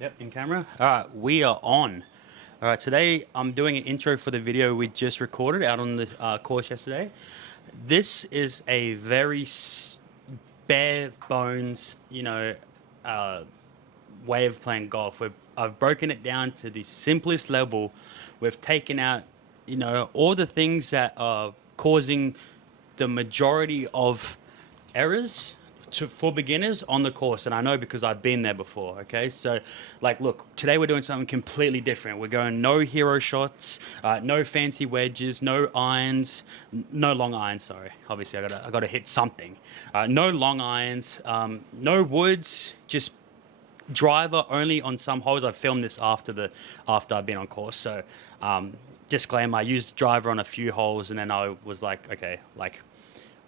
Yep, in camera. All right, we are on. All right, today I'm doing an intro for the video we just recorded out on the course yesterday. This is a very bare bones, uh, way of playing golf. I've broken it down to the simplest level. We've taken out, all the things that are causing the majority of errors for beginners on the course, and I know because I've been there before. Okay, so like, look, today we're doing something completely different. We're going no hero shots, no fancy wedges, no irons, no long irons. Sorry, obviously I gotta hit something. No long irons, no woods, just driver only on some holes. I filmed this after I've been on course, so disclaimer: I used driver on a few holes, and then I was like, okay, like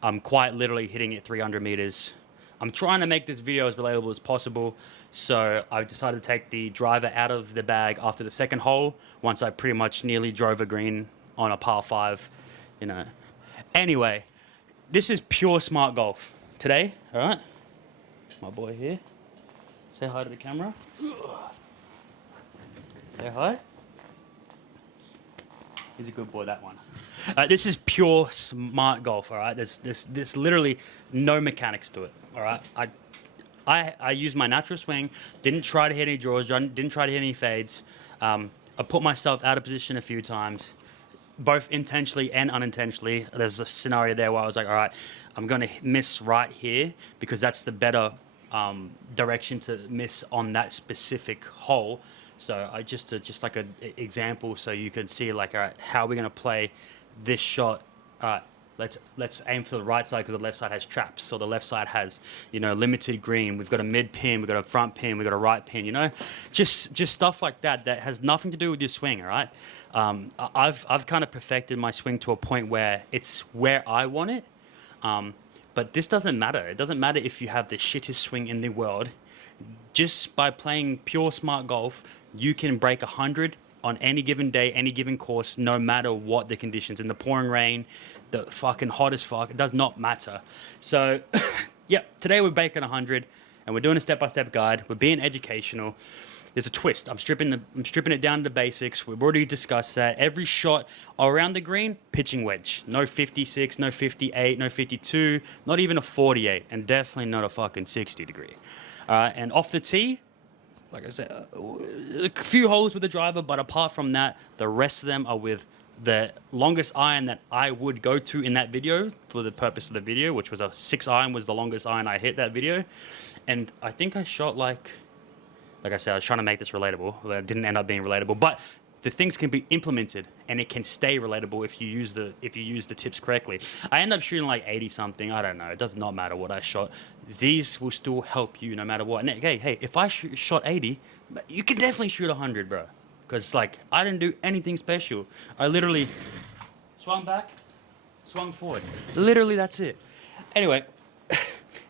I'm quite literally hitting it 300 meters. I'm trying to make this video as relatable as possible, so I decided to take the driver out of the bag after the second hole. Once I pretty much nearly drove a green on a par five, you know. Anyway, this is pure smart golf today. All right, my boy here. Say hi to the camera. Say hi. He's a good boy, that one. This is pure smart golf, all right? There's literally no mechanics to it, all right? I used my natural swing, didn't try to hit any draws, didn't try to hit any fades. I put myself out of position a few times, both intentionally and unintentionally. There's a scenario there where I was like, all right, I'm going to miss right here because that's the better direction to miss on that specific hole. So I just like an example, so you can see like, all right, how we're gonna play this shot. All right, let's aim for the right side because the left side has traps, so the left side has limited green. We've got a mid pin, we've got a front pin, we've got a right pin. Just stuff like that that has nothing to do with your swing. All right, I've kind of perfected my swing to a point where it's where I want it. But this doesn't matter. It doesn't matter if you have the shittest swing in the world. Just by playing pure smart golf, you can break 100 on any given day, any given course, no matter what the conditions. In the pouring rain, the fucking hottest fuck, it does not matter. So, yeah, today we're breaking 100, and we're doing a step-by-step guide. We're being educational. There's a twist. I'm stripping it down to the basics. We've already discussed that. Every shot around the green, pitching wedge. No 56, no 58, no 52, not even a 48, and definitely not a fucking 60 degree. And off the tee, like I said, a few holes with the driver, but apart from that, the rest of them are with the longest iron that I would go to in that video for the purpose of the video, which was a 6 iron was the longest iron I hit that video. And I think I shot like I said, I was trying to make this relatable. But it didn't end up being relatable, but the things can be implemented and it can stay relatable if you use the tips correctly. I end up shooting like 80 something. I don't know. It does not matter what I shot. These will still help you no matter what. And hey, if I shot 80, you can definitely shoot 100, bro. Because like I didn't do anything special. I literally swung back, swung forward. Literally, that's it. Anyway.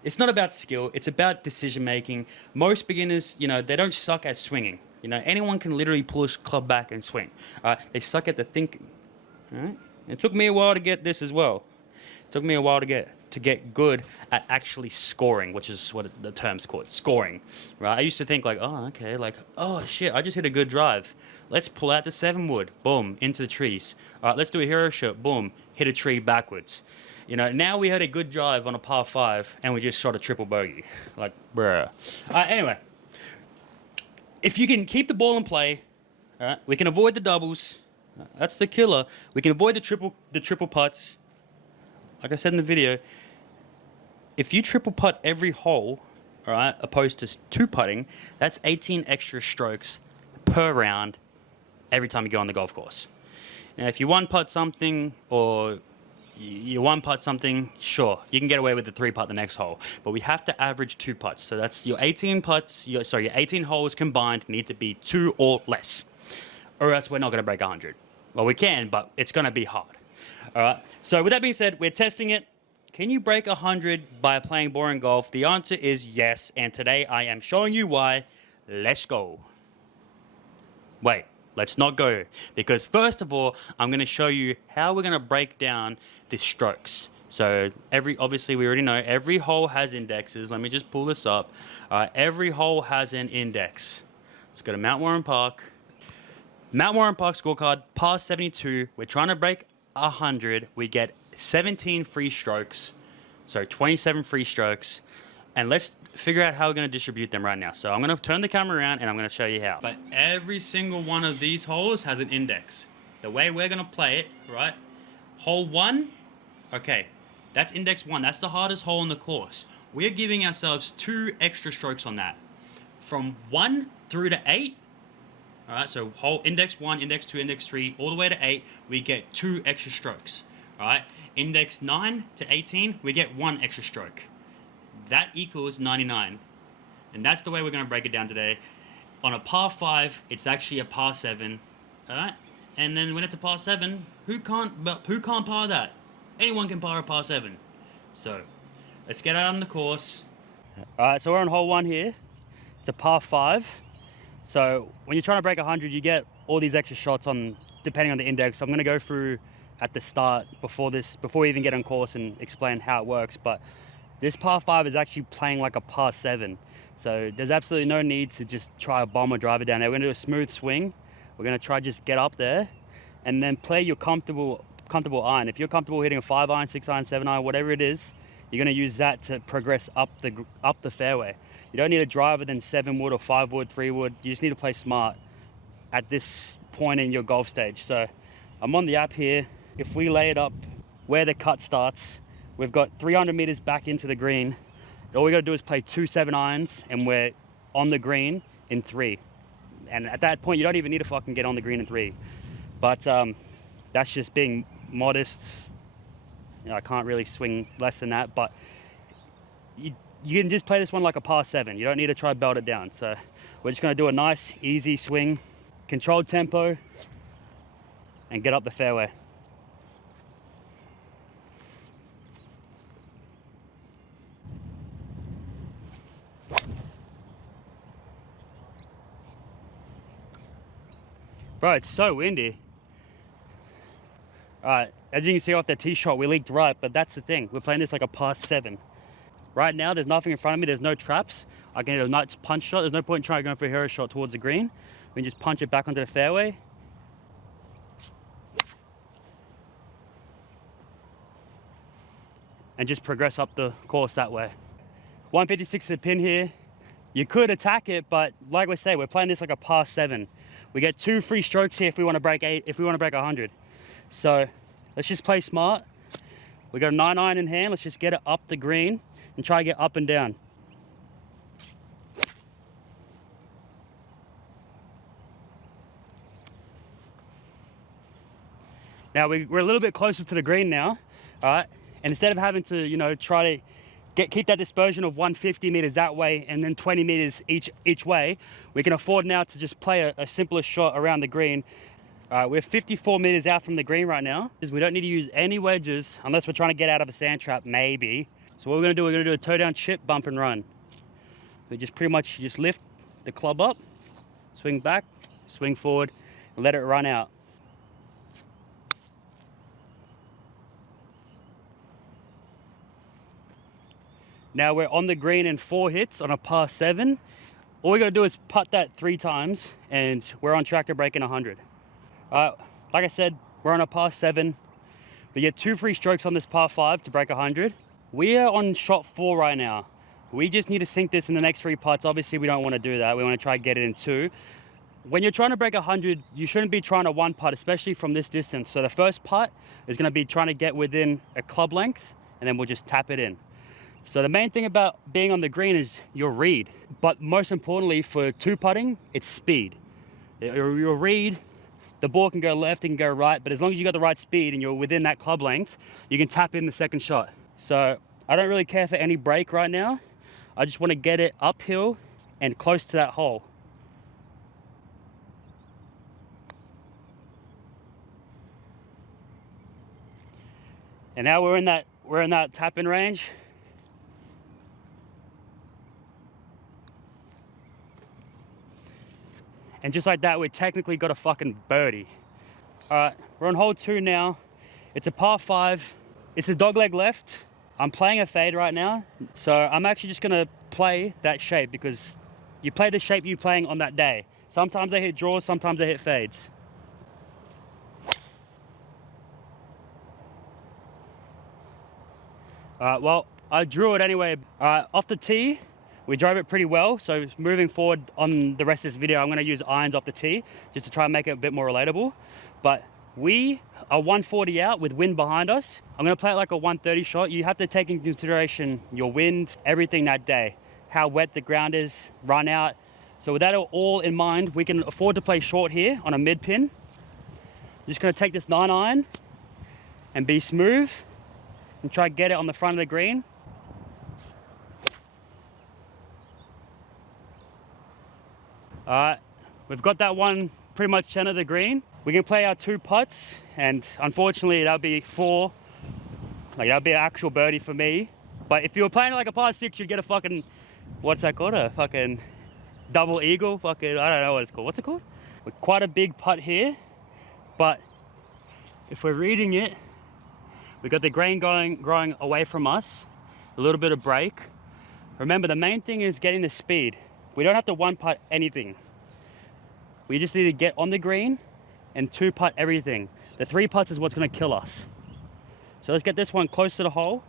It's not about skill. It's about decision making. Most beginners, they don't suck at swinging. Anyone can literally pull a club back and swing. They suck at the thinking. All right? It took me a while to get this as well. It took me a while to get good at actually scoring, which is what the term's called, scoring. Right? I used to think like, oh, okay, like, oh shit, I just hit a good drive. Let's pull out the 7-wood. Boom, into the trees. All right, let's do a hero shot. Boom, hit a tree backwards. Now we had a good drive on a par 5 and we just shot a triple bogey. Like, bruh. Anyway, if you can keep the ball in play, we can avoid the doubles. That's the killer. We can avoid the triple putts. Like I said in the video, if you triple putt every hole, all right, opposed to 2 putting, that's 18 extra strokes per round every time you go on the golf course. Now, if you 1-putt something or you 1-putt something, sure, you can get away with the 3-putt the next hole, but we have to average 2 putts. So that's your 18 putts. Your 18 holes combined need to be 2 or less, or else we're not going to break 100. Well, we can, but it's going to be hard. All right. So with that being said, we're testing it. Can you break 100 by playing boring golf? The answer is yes, and today I am showing you why. Let's go. Wait. Let's not go, because first of all, I'm going to show you how we're going to break down the strokes. So obviously we already know every hole has indexes. Let me just pull this up. Every hole has an index. Let's go to Mount Warren Park. Mount Warren Park scorecard, par 72. We're trying to break 100. We get 17 free strokes. So 27 free strokes. And let's figure out how we're going to distribute them right now. So I'm going to turn the camera around and I'm going to show you how. But every single one of these holes has an index. The way we're going to play it, right? Hole 1, okay, that's index 1. That's the hardest hole in the course. We're giving ourselves 2 extra strokes on that. From 1 through to 8, all right, so hole index 1, index 2, index 3, all the way to 8, we get 2 extra strokes, all right? Index 9 to 18, we get 1 extra stroke. That equals 99. And that's the way we're going to break it down today. On a par 5, it's actually a par 7, all right? And then when it's a par 7, who can't par that? Anyone can par a par 7. So, let's get out on the course. All right, so we're on hole 1 here. It's a par 5. So, when you're trying to break 100, you get all these extra shots on, depending on the index. So I'm going to go through at the start before we even get on course and explain how it works. But this par 5 is actually playing like a par 7. So there's absolutely no need to just try a bomb or drive it down there. We're going to do a smooth swing. We're going to try just get up there and then play your comfortable iron. If you're comfortable hitting a 5 iron, 6 iron, 7 iron, whatever it is, you're going to use that to progress up the fairway. You don't need a driver than 7 wood or 5 wood, 3 wood. You just need to play smart at this point in your golf stage. So I'm on the app here. If we lay it up where the cut starts, we've got 300 meters back into the green. All we got to do is play 2 7 irons and we're on the green in 3. And at that point, you don't even need to fucking get on the green in 3. But that's just being modest. You know, I can't really swing less than that, but you can just play this one like a par 7. You don't need to try to belt it down. So we're just going to do a nice, easy swing, controlled tempo, and get up the fairway. Bro, it's so windy. Alright, as you can see off that tee shot, we leaked right, but that's the thing. We're playing this like a par 7. Right now, there's nothing in front of me. There's no traps. I can hit a nice punch shot. There's no point in trying to go for a hero shot towards the green. We can just punch it back onto the fairway. And just progress up the course that way. 156 to the pin here. You could attack it, but like we say, we're playing this like a par 7. We get 2 free strokes here if we want to break 8, if we want to break 100. So let's just play smart. We got a 9 iron in hand. Let's just get it up the green and try to get up and down. Now we're a little bit closer to the green now, all right? And instead of having to, you know, try to keep that dispersion of 150 meters that way and then 20 meters each way, we can afford now to just play a simpler shot around the green. We're 54 meters out from the green right now. We don't need to use any wedges unless we're trying to get out of a sand trap, maybe. So what we're gonna do, we're gonna do a toe down chip, bump and run. We just pretty much just lift the club up, swing back, swing forward, and let it run out. Now we're on the green in 4 hits on a par 7. All we gotta do is putt that 3 times and we're on track to breaking 100. Like I said, we're on a par 7. We get 2 free strokes on this par 5 to break 100. We are on shot 4 right now. We just need to sink this in the next 3 putts. Obviously, we don't want to do that. We want to try to get it in 2. When you're trying to break 100, you shouldn't be trying to 1 putt, especially from this distance. So the first putt is going to be trying to get within a club length, and then we'll just tap it in. So the main thing about being on the green is your read. But most importantly, for 2 putting, it's speed. Your read, the ball can go left, it can go right, but as long as you got the right speed and you're within that club length, you can tap in the second shot. So I don't really care for any break right now. I just want to get it uphill and close to that hole. And now we're in that tap-in range. And just like that, we technically got a fucking birdie. All right, we're on hole 2 now. It's a par 5. It's a dogleg left. I'm playing a fade right now. So I'm actually just gonna play that shape because you play the shape you're playing on that day. Sometimes I hit draws, sometimes I hit fades. All right, well, I drew it anyway. All right, off the tee, we drove it pretty well. So moving forward on the rest of this video, I'm gonna use irons off the tee just to try and make it a bit more relatable. But we are 140 out with wind behind us. I'm gonna play it like a 130 shot. You have to take into consideration your wind, everything that day, how wet the ground is, run out. So with that all in mind, we can afford to play short here on a mid pin. Just gonna take this 9-iron and be smooth and try to get it on the front of the green. All right, we've got that one pretty much center of the green. We can play our 2 putts, and unfortunately that'll be 4. Like that'll be an actual birdie for me. But if you were playing like a par 6, you'd get a fucking, what's that called? A fucking double eagle, fucking, I don't know what it's called. What's it called? With quite a big putt here, but if we're reading it, we got the grain growing away from us, a little bit of break. Remember, the main thing is getting the speed. We don't have to 1-putt anything. We just need to get on the green and 2-putt everything. The 3 putts is what's gonna kill us. So let's get this one close to the hole.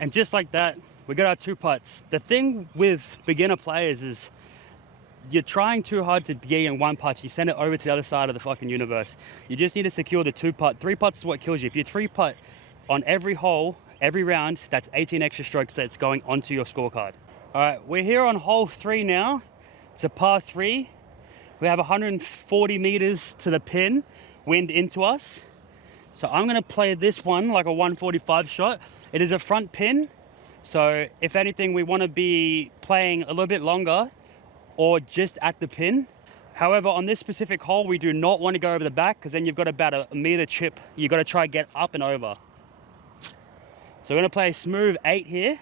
And just like that, we got our 2 putts. The thing with beginner players is you're trying too hard to be in 1 putt. You send it over to the other side of the fucking universe. You just need to secure the 2-putt. 3 putts is what kills you. If you 3-putt on every hole, every round, that's 18 extra strokes that's going onto your scorecard. All right, we're here on hole 3 now. It's a par 3. We have 140 meters to the pin, wind into us. So I'm gonna play this one like a 145 shot. It is a front pin. So if anything, we want to be playing a little bit longer or just at the pin. However, on this specific hole, we do not want to go over the back because then you've got about a meter chip. You've got to try get up and over. So we're going to play a smooth 8 here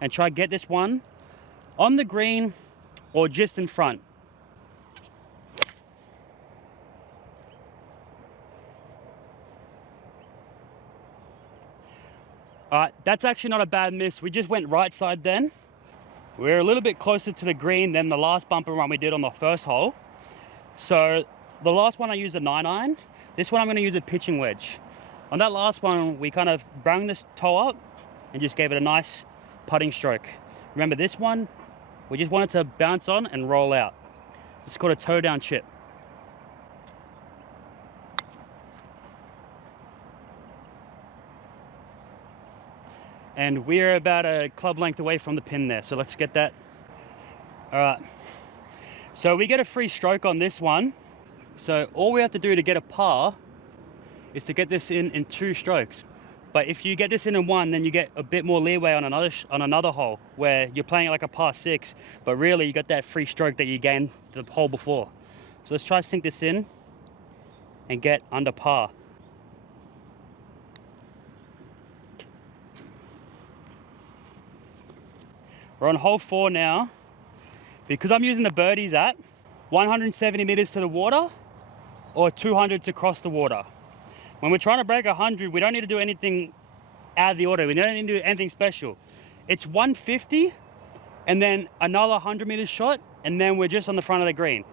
and try get this one on the green or just in front. All right, that's actually not a bad miss. We just went right side then. We're a little bit closer to the green than the last bumper run we did on the first hole. So the last one I used a 9-iron. This one I'm gonna use a pitching wedge. On that last one, we kind of brung this toe up and just gave it a nice putting stroke. Remember this one, we just wanted to bounce on and roll out. It's called a toe down chip. And we're about a club length away from the pin there. So let's get that. All right. So we get a free stroke on this one. So all we have to do to get a par is to get this in 2 strokes. But if you get this in 1, then you get a bit more leeway on another hole where you're playing it like a par 6, but really you got that free stroke that you gained the hole before. So let's try to sink this in and get under par. We're on hole 4 now. Because I'm using the birdies at 170 meters to the water or 200 to cross the water. When we're trying to break 100, we don't need to do anything out of the order. We don't need to do anything special. It's 150 and then another 100 meters shot, and then we're just on the front of the green.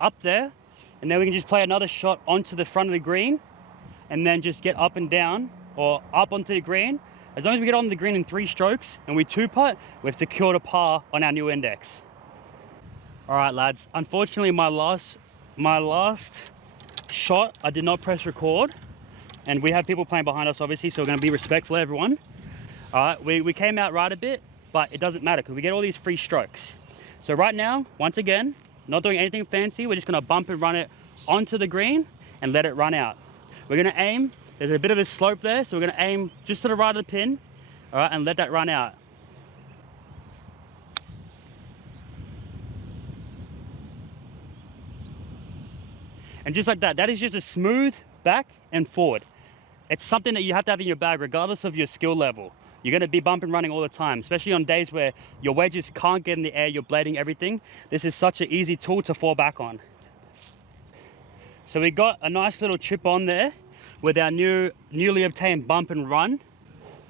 Up there, and then we can just play another shot onto the front of the green and then just get up and down or up onto the green. As long as we get on the green in 3 strokes and we 2-putt, we've secured a par on our new index. All right, lads, unfortunately my last shot, I did not press record, and we have people playing behind us obviously, so we're gonna be respectful of everyone. All right, we came out right a bit, but it doesn't matter because we get all these free strokes. So right now, once again, not doing anything fancy, we're just gonna bump and run it onto the green and let it run out. We're gonna aim, there's a bit of a slope there, so we're gonna aim just to the right of the pin, all right, and let that run out. And just like that, that is just a smooth back and forward. It's something that you have to have in your bag regardless of your skill level. You're going to be bump and running all the time, especially on days where your wedges can't get in the air, you're blading everything. This is such an easy tool to fall back on. So we got a nice little chip on there with our newly obtained bump and run.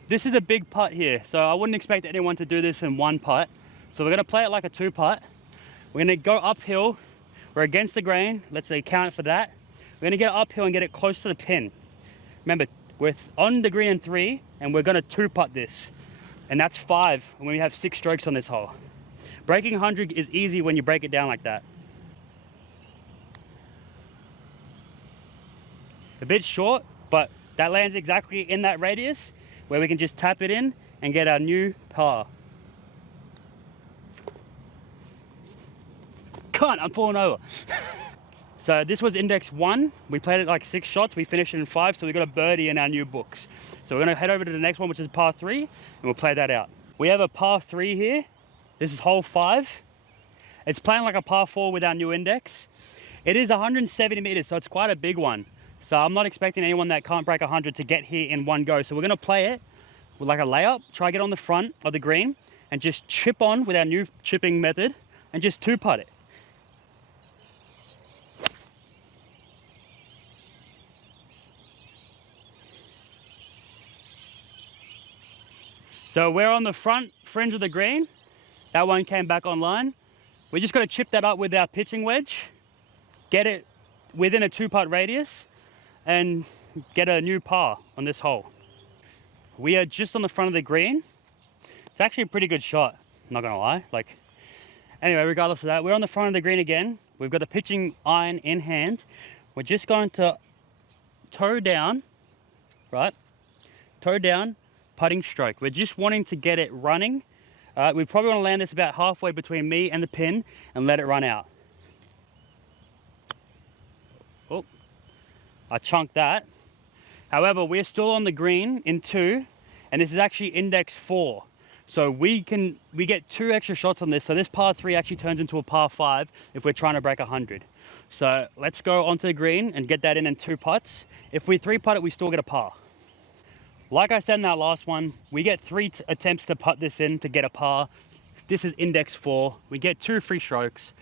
This is a big putt here, so I wouldn't expect anyone to do this in one putt. So we're going to play it like a two putt. We're going to go uphill. We're against the grain. Let's say count it for that. We're going to get uphill and get it close to the pin. Remember, we're on the green in 3, and we're going to two putt this. And that's 5 when we have 6 strokes on this hole. Breaking 100 is easy when you break it down like that. A bit short, but that lands exactly in that radius where we can just tap it in and get our new par. I'm falling over. So this was index 1. We played it like 6 shots. We finished it in 5, so we got a birdie in our new books. So we're going to head over to the next one, which is par 3, and we'll play that out. We have a par 3 here. This is hole 5. It's playing like a par 4 with our new index. It is 170 meters, so it's quite a big one. So I'm not expecting anyone that can't break 100 to get here in one go. So we're going to play it with like a layup, try to get on the front of the green, and just chip on with our new chipping method, and just two putt it. So we're on the front fringe of the green. That one came back online. We just got to chip that up with our pitching wedge, get it within a 2-putt radius, and get a new par on this hole. We are just on the front of the green. It's actually a pretty good shot, not gonna lie. Anyway, regardless of that, we're on the front of the green again. We've got the pitching iron in hand. We're just going to toe down, right? Toe down, putting stroke. We're just wanting to get it running. We probably want to land this about halfway between me and the pin and let it run out. Oh, I chunked that. However, we're still on the green in 2, and this is actually index 4. So we get 2 extra shots on this. So this par 3 actually turns into a par 5 if we're trying to break 100. So let's go onto the green and get that in 2 putts. If we 3-putt it, we still get a par. Like I said in that last one, we get 3 attempts to putt this in to get a par. This is index 4. We get 2 free strokes.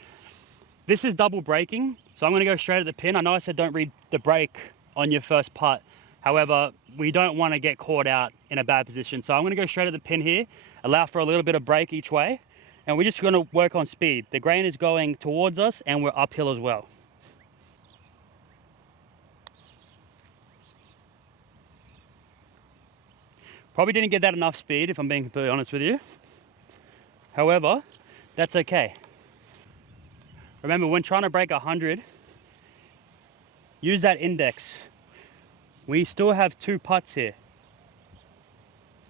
This is double breaking, so I'm going to go straight at the pin. I know I said don't read the break on your first putt. However, we don't want to get caught out in a bad position. So I'm going to go straight at the pin here, allow for a little bit of break each way, and we're just going to work on speed. The grain is going towards us, and we're uphill as well. Probably didn't get that enough speed, if I'm being completely honest with you. However, that's okay. Remember, when trying to break 100, use that index. We still have 2 putts here.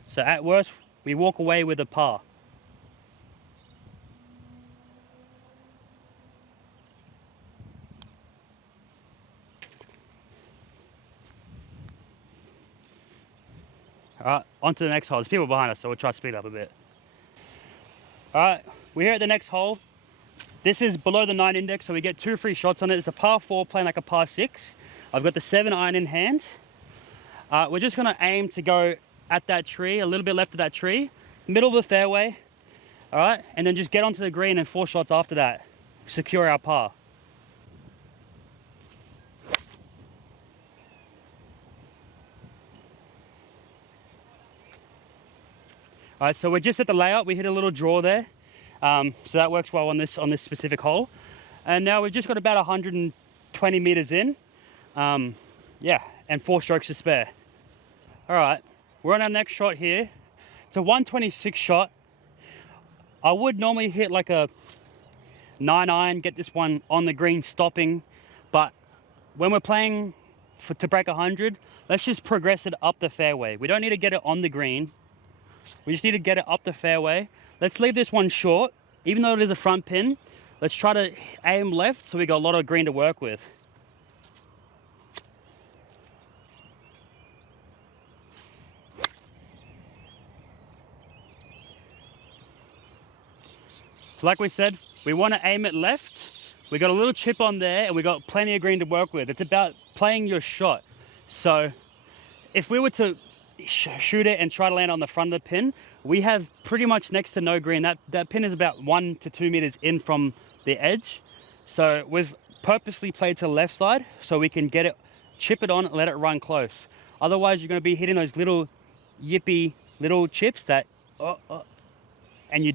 So at worst, we walk away with a par. All right, on to the next hole. There's people behind us, so we'll try to speed up a bit. All right, we're here at the next hole. This is below the 9 index, so we get 2 free shots on it. It's a par 4 playing like a par 6. I've got the 7 iron in hand. We're just gonna aim to go at that tree, a little bit left of that tree, middle of the fairway, all right? And then just get onto the green and 4 shots after that. Secure our par. All right, so we're just at the layout. We hit a little draw there. So that works well on this specific hole. And now we've just got about 120 meters in. Yeah, and 4 strokes to spare. All right, we're on our next shot here. It's a 126 shot. I would normally hit like a 9 iron, get this one on the green stopping. But when we're playing to break 100, let's just progress it up the fairway. We don't need to get it on the green. We just need to get it up the fairway. Let's leave this one short. Even though it is a front pin, let's try to aim left so we got a lot of green to work with. So like we said, we want to aim it left. We got a little chip on there and we got plenty of green to work with. It's about playing your shot. So if we were to shoot it and try to land on the front of the pin. We have pretty much next to no green. That pin is about 1 to 2 meters in from the edge. So we've purposely played to the left side so we can get it, chip it on, let it run close. Otherwise, you're going to be hitting those little yippy little chips that, and you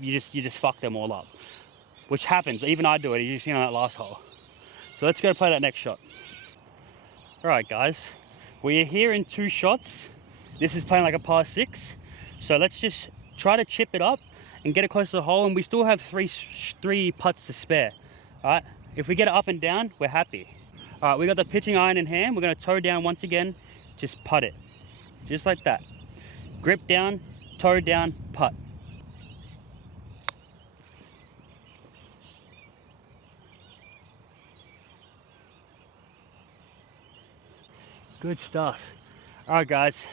just fuck them all up, which happens. Even I do it. You seen on that last hole. So let's go play that next shot. All right, guys, we are here in 2 shots. This is playing like a par 6. So let's just try to chip it up and get it close to the hole, and we still have three putts to spare. All right, if we get it up and down, we're happy. All right, we got the pitching iron in hand. We're gonna toe down once again, just putt it. Just like that. Grip down, toe down, putt. Good stuff. All right, guys.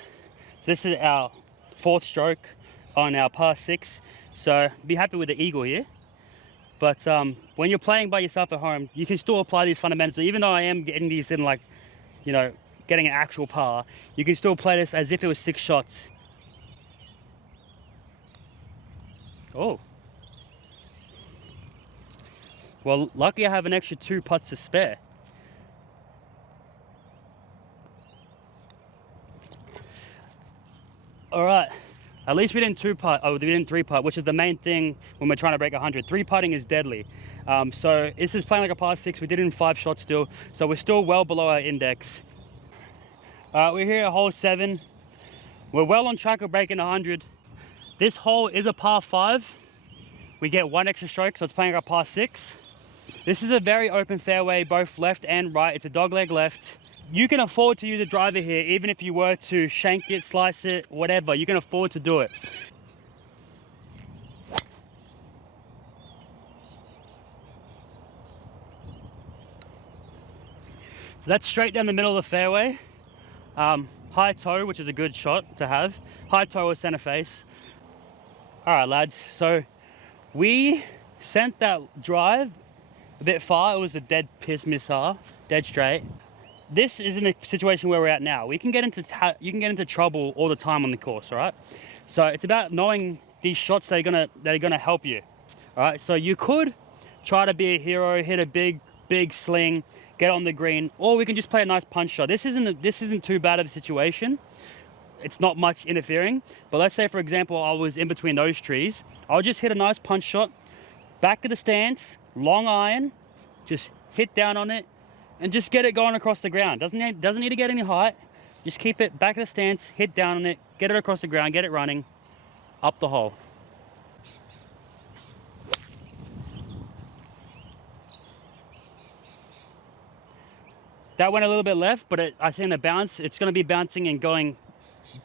So this is our 4th stroke on our par 6. So be happy with the eagle here. But when you're playing by yourself at home, you can still apply these fundamentals. Even though I am getting these in, like, you know, getting an actual par, you can still play this as if it was 6 shots. Oh. Well, lucky I have an extra 2 putts to spare. All right, at least we didn't 2-putt, we didn't 3-putt, which is the main thing when we're trying to break 100. 3-putting is deadly. So this is playing like a par 6. We did it in 5 shots still, so we're still well below our index. We're here at hole 7. We're well on track of breaking 100. This hole is a par 5. We get 1 extra stroke, so it's playing like a par 6. This is a very open fairway, both left and right. It's a dogleg left. You can afford to use a driver here, even if you were to shank it, slice it, whatever. You can afford to do it. So that's straight down the middle of the fairway. High toe, which is a good shot to have. High toe or center face. All right, lads. So we sent that drive a bit far. It was a dead piss missile, dead straight. This is in a situation where we're at now. You can get into trouble all the time on the course, all right? So it's about knowing these shots that are gonna help you, all right? So you could try to be a hero, hit a big sling, get on the green, or we can just play a nice punch shot. This isn't too bad of a situation. It's not much interfering. But let's say, for example, I was in between those trees. I'll just hit a nice punch shot, back of the stance, long iron, just hit down on it, and just get it going across the ground. Doesn't need to get any height. Just keep it back of the stance, hit down on it, get it across the ground, get it running, up the hole. That went a little bit left, but I seen the bounce. It's going to be bouncing and going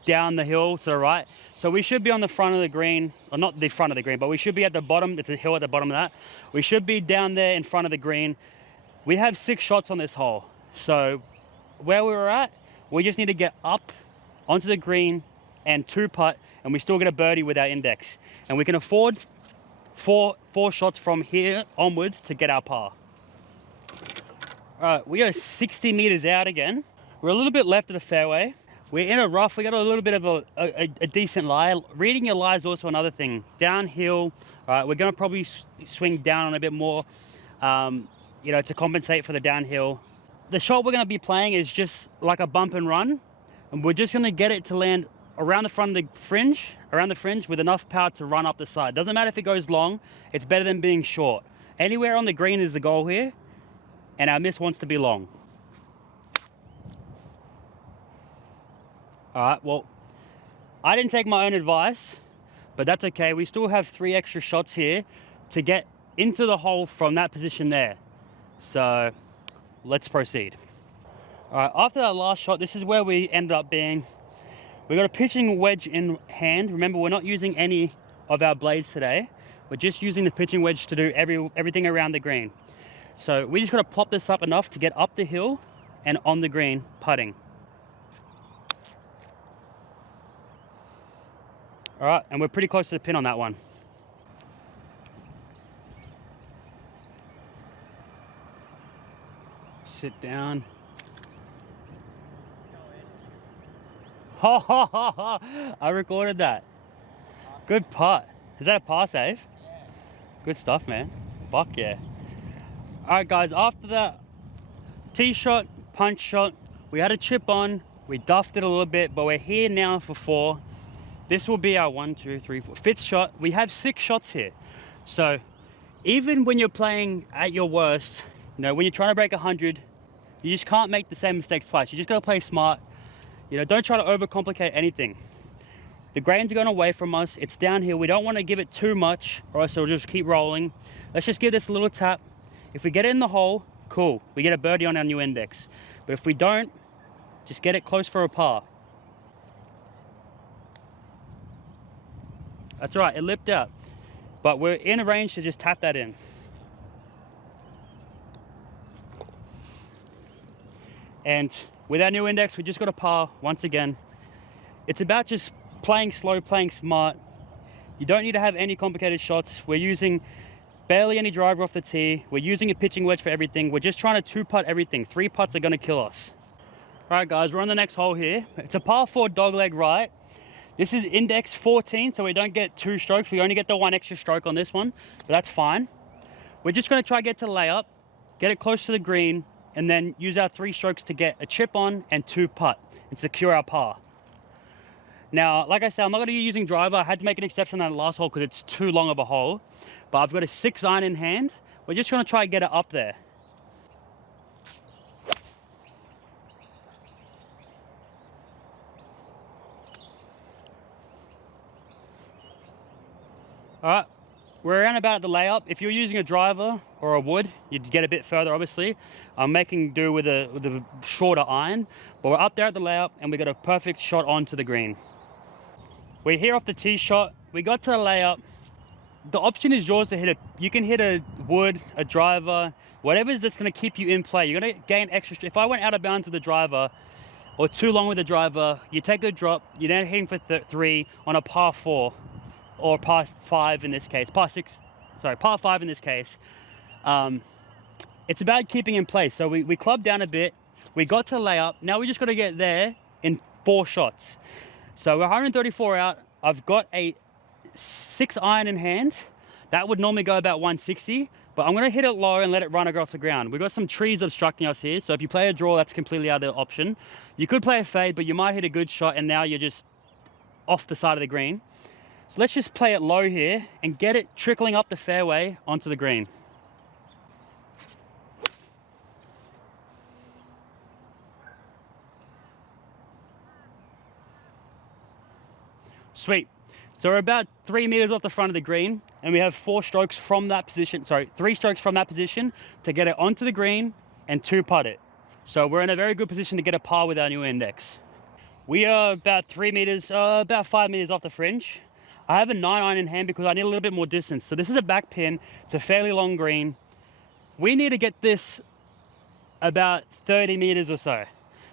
down the hill to the right. So we should be on the front of the green, or not the front of the green, but we should be at the bottom. It's a hill at the bottom of that. We should be down there in front of the green. We have 6 shots on this hole. So where we were at, we just need to get up onto the green and 2-putt, and we still get a birdie with our index. And we can afford four shots from here onwards to get our par. All right, we are 60 meters out again. We're a little bit left of the fairway. We're in a rough. We got a little bit of a decent lie. Reading your lie is also another thing. Downhill, all right, we're gonna probably swing down on a bit more, you know, to compensate for the downhill. The shot we're gonna be playing is just like a bump and run, and we're just gonna get it to land around the front of the fringe, with enough power to run up the side. Doesn't matter if it goes long, it's better than being short. Anywhere on the green is the goal here, and our miss wants to be long. All right, well, I didn't take my own advice, but that's okay. We still have 3 extra shots here to get into the hole from that position there. So let's proceed. All right, after that last shot, this is where we ended up being. We got a pitching wedge in hand. Remember, we're not using any of our blades today. We're just using the pitching wedge to do everything around the green. So we just got to plop this up enough to get up the hill and on the green putting. All right, and we're pretty close to the pin on that one. Sit down. I recorded that. Good putt. Is that a par save? Yeah. Good stuff, man. Fuck yeah. Alright guys, after that tee shot, punch shot, we had a chip on, we duffed it a little bit, but we're here now for 4. This will be our 1, 2, 3, 4, 5th shot. We have 6 shots here. So even when you're playing at your worst, you know, when you're trying to break 100, you just can't make the same mistakes twice. You just gotta play smart. You know, don't try to overcomplicate anything. The grains are going away from us. It's downhill. We don't want to give it too much or else it'll just keep rolling. Let's just give this a little tap. If we get it in the hole, cool. We get a birdie on our new index. But if we don't, just get it close for a par. That's right, it lipped out. But we're in a range to just tap that in. And with our new index, we just got a par once again. It's about just playing slow, playing smart. You don't need to have any complicated shots. We're using barely any driver off the tee. We're using a pitching wedge for everything. We're just trying to 2-putt everything. 3 putts are gonna kill us. All right guys, we're on the next hole here. It's a par 4 dogleg right. This is index 14, so we don't get 2 strokes. We only get the 1 extra stroke on this one, but that's fine. We're just gonna try to get to layup, get it close to the green, and then use our 3 strokes to get a chip on and 2-putt and secure our par. Now, like I said, I'm not gonna be using driver. I had to make an exception on the last hole because it's too long of a hole, but I've got a 6 iron in hand. We're just gonna try to get it up there. All right, we're around about the layup. If you're using a driver or a wood, you'd get a bit further, obviously. I'm making do with a shorter iron, but we're up there at the layup and we got a perfect shot onto the green. We're here off the tee shot. We got to the layup. The option is yours to hit it. You can hit a wood, a driver, whatever's that's gonna keep you in play. You're gonna gain extra. If I went out of bounds with the driver or too long with the driver, you take a drop, you're then hitting for 3 on a par 4 or par 5 in this case, par 5 in this case. It's about keeping in place. So we clubbed down a bit, we got to layup. Now we just gotta get there in 4 shots. So we're 134 out. I've got a 6 iron in hand. That would normally go about 160, but I'm gonna hit it low and let it run across the ground. We've got some trees obstructing us here, so if you play a draw, that's completely out of the option. You could play a fade, but you might hit a good shot and now you're just off the side of the green. So let's just play it low here and get it trickling up the fairway onto the green. Sweet. So we're about 3 meters off the front of the green and we have 4 strokes from that position, 3 strokes from that position to get it onto the green and 2-putt it. So we're in a very good position to get a par with our new index. We are about 3 meters, about 5 meters off the fringe. I have a 9 iron in hand because I need a little bit more distance. So this is a back pin. It's a fairly long green. We need to get this about 30 meters or so.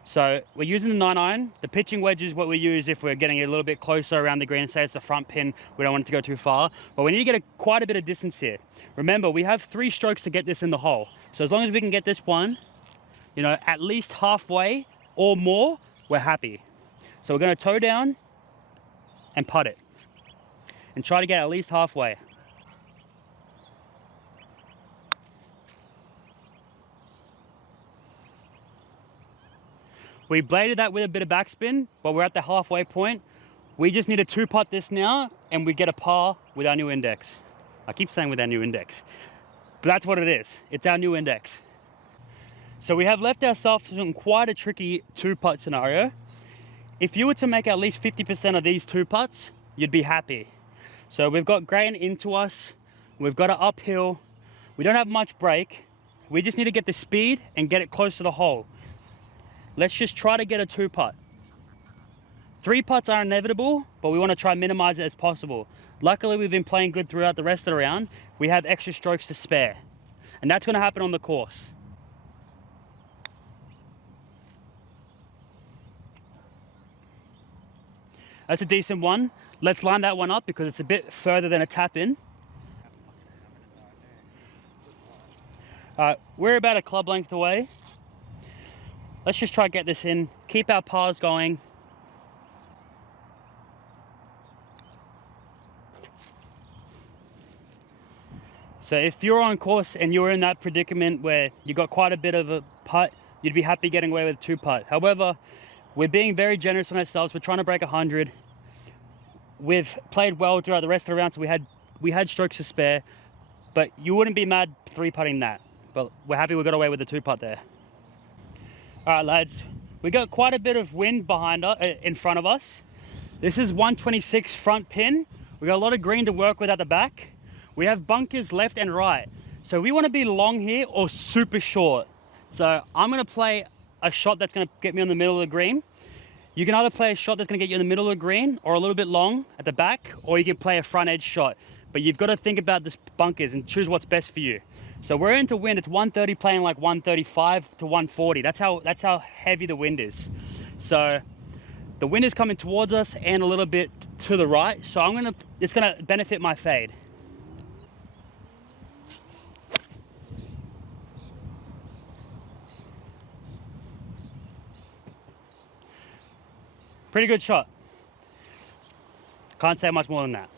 So we're using the 9 iron. The pitching wedge is what we use if we're getting a little bit closer around the green. Say it's the front pin, we don't want it to go too far. But we need to get quite a bit of distance here. Remember, we have 3 strokes to get this in the hole. So as long as we can get this one, you know, at least halfway or more, we're happy. So we're gonna toe down and putt it. And try to get at least halfway. We bladed that with a bit of backspin, but we're at the halfway point. We just need to 2-putt this now and we get a par with our new index. I keep saying with our new index, but that's what it is. It's our new index. So we have left ourselves in quite a tricky 2-putt scenario. If you were to make at least 50% of these 2-putts, you'd be happy. So we've got grain into us, we've got an uphill, we don't have much break. We just need to get the speed and get it close to the hole. Let's just try to get a 2-putt. 3 putts are inevitable, but we want to try and minimize it as possible. Luckily, we've been playing good throughout the rest of the round. We have extra strokes to spare. And that's going to happen on the course. That's a decent one. Let's line that one up because it's a bit further than a tap in. We're about a club length away. Let's just try to get this in, keep our pars going. So if you're on course and you're in that predicament where you got quite a bit of a putt, you'd be happy getting away with a 2-putt. However, we're being very generous on ourselves. We're trying to break 100. We've played well throughout the rest of the round, so we had strokes to spare. But you wouldn't be mad 3-putting that. But we're happy we got away with the 2-putt there. All right, lads, we got quite a bit of wind in front of us. This is 126 front pin. We got a lot of green to work with at the back. We have bunkers left and right. So we want to be long here or super short. So I'm going to play a shot that's going to get me on the middle of the green. You can either play a shot that's going to get you in the middle of the green or a little bit long at the back, or you can play a front edge shot. But you've got to think about the bunkers and choose what's best for you. So we're into wind. It's 130 playing like 135 to 140. That's how heavy the wind is. So the wind is coming towards us and a little bit to the right. So it's gonna benefit my fade. Pretty good shot. Can't say much more than that.